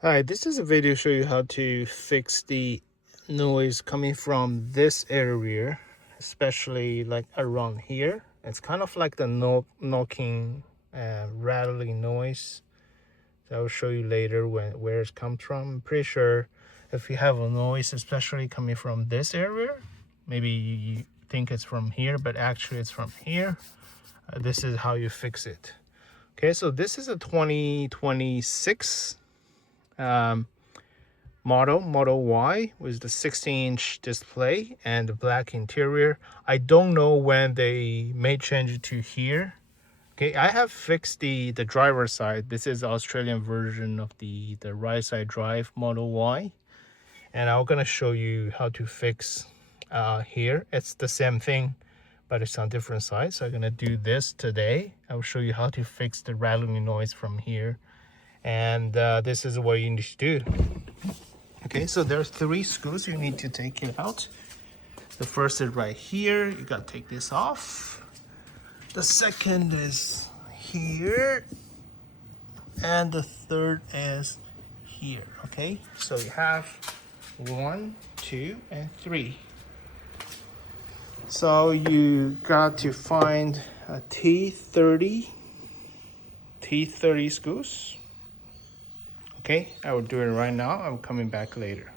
Hi, this is a video to show you how to fix the noise coming from this area, especially like around here. It's kind of like the knocking, rattling noise. So I will show you later where it comes from. I'm pretty sure if you have a noise, especially coming from this area, maybe you think it's from here, but actually it's from here. This is how you fix it. Okay, so this is a 2026 Model Y with the 16-inch display and the black interior. I don't know when they may change it to here. Okay, I have fixed the driver's side. This is the Australian version of the right side drive Model Y, and I'm gonna show you how to fix here. It's the same thing, but it's on different sides. So I'm gonna do this today. I will show you how to fix the rattling noise from here, and this is what you need to do. Okay, so there's 3 screws you need to take it out. The first is right here. You gotta take this off. The second is here. And the third is here. Okay, so you have 1, 2, and 3. So you got to find a T30 screws. Okay, I will do it right now. I'm coming back later.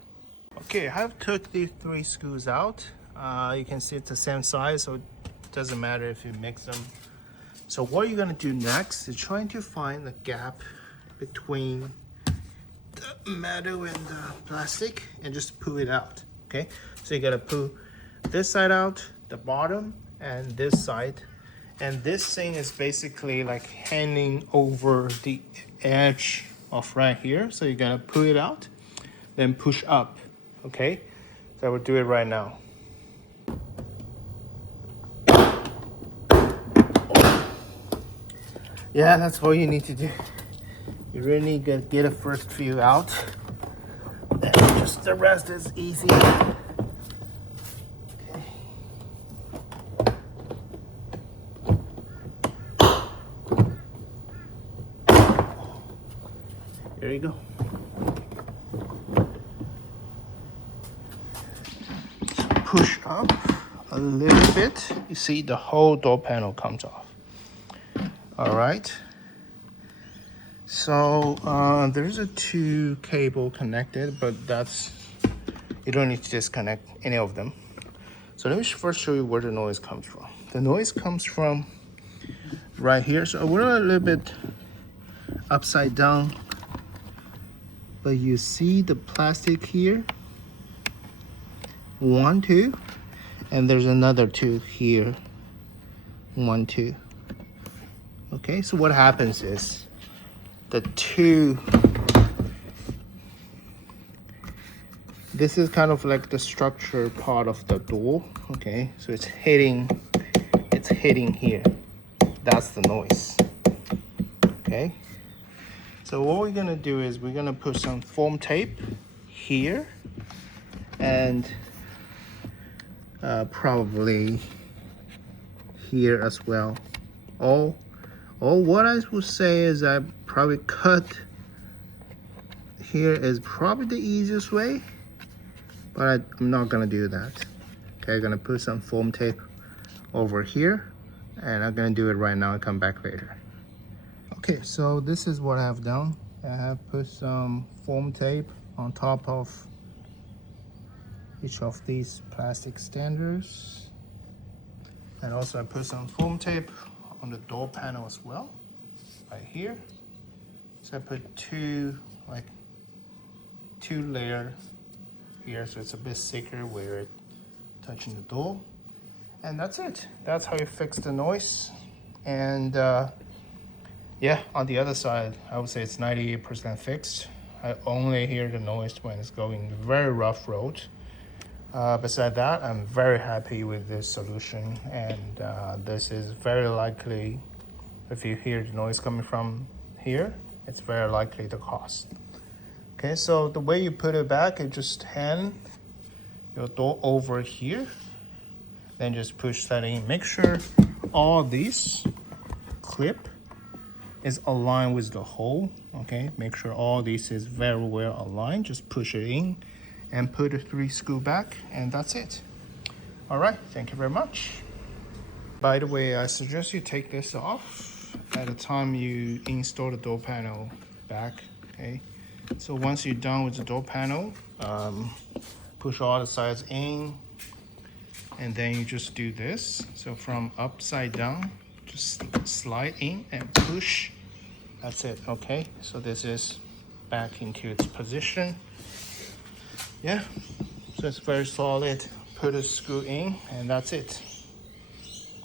Okay, I have took these 3 screws out. You can see it's the same size, so it doesn't matter if you mix them. So what you're gonna do next is trying to find the gap between the metal and the plastic and just pull it out. Okay, so you gotta pull this side out, the bottom, and this side. And this thing is basically like hanging over the edge of right here. So you gotta pull it out, then push up. Okay, so I will do it right now. Yeah, that's what you need to do. You really need to get the first few out, and just the rest is easy. Okay. There you go. Push up a little bit. You see the whole door panel comes off. All right. So there's a 2 cable connected, but you don't need to disconnect any of them. So let me first show you where the noise comes from. The noise comes from right here. So we're a little bit upside down, but you see the plastic here. 1, 2, and there's another 2 here. 1, 2. Okay, so what happens is the 2, this is kind of like the structure part of the door. Okay, so it's hitting here. That's the noise. Okay, so what we're gonna do is we're gonna put some foam tape here and probably here as well. Or what I would say is I probably cut here is probably the easiest way, but I'm not gonna do that. Okay, I'm gonna put some foam tape over here, and I'm gonna do it right now and come back later. Okay, so this is what I have done. I have put some foam tape on top of each of these plastic standers, and also I put some foam tape on the door panel as well, right here. So I put 2 layer here, so it's a bit thicker where it's touching the door, and that's it. That's how you fix the noise. And yeah, on the other side, I would say it's 98% fixed. I only hear the noise when it's going very rough road. Beside that, I'm very happy with this solution, and this is very likely, if you hear the noise coming from here, it's very likely the cost. Okay, so the way you put it back is just hand your door over here, then just push that in. Make sure all these clip is aligned with the hole. Okay, make sure all this is very well aligned. Just push it in and put the 3 screw back, and that's it. All right, thank you very much. By the way, I suggest you take this off at the time you install the door panel back. Okay, so once you're done with the door panel, push all the sides in, and then you just do this. So from upside down, just slide in and push. That's it. Okay, so this is back into its position. Yeah, so it's very solid. Put a screw in, and that's it.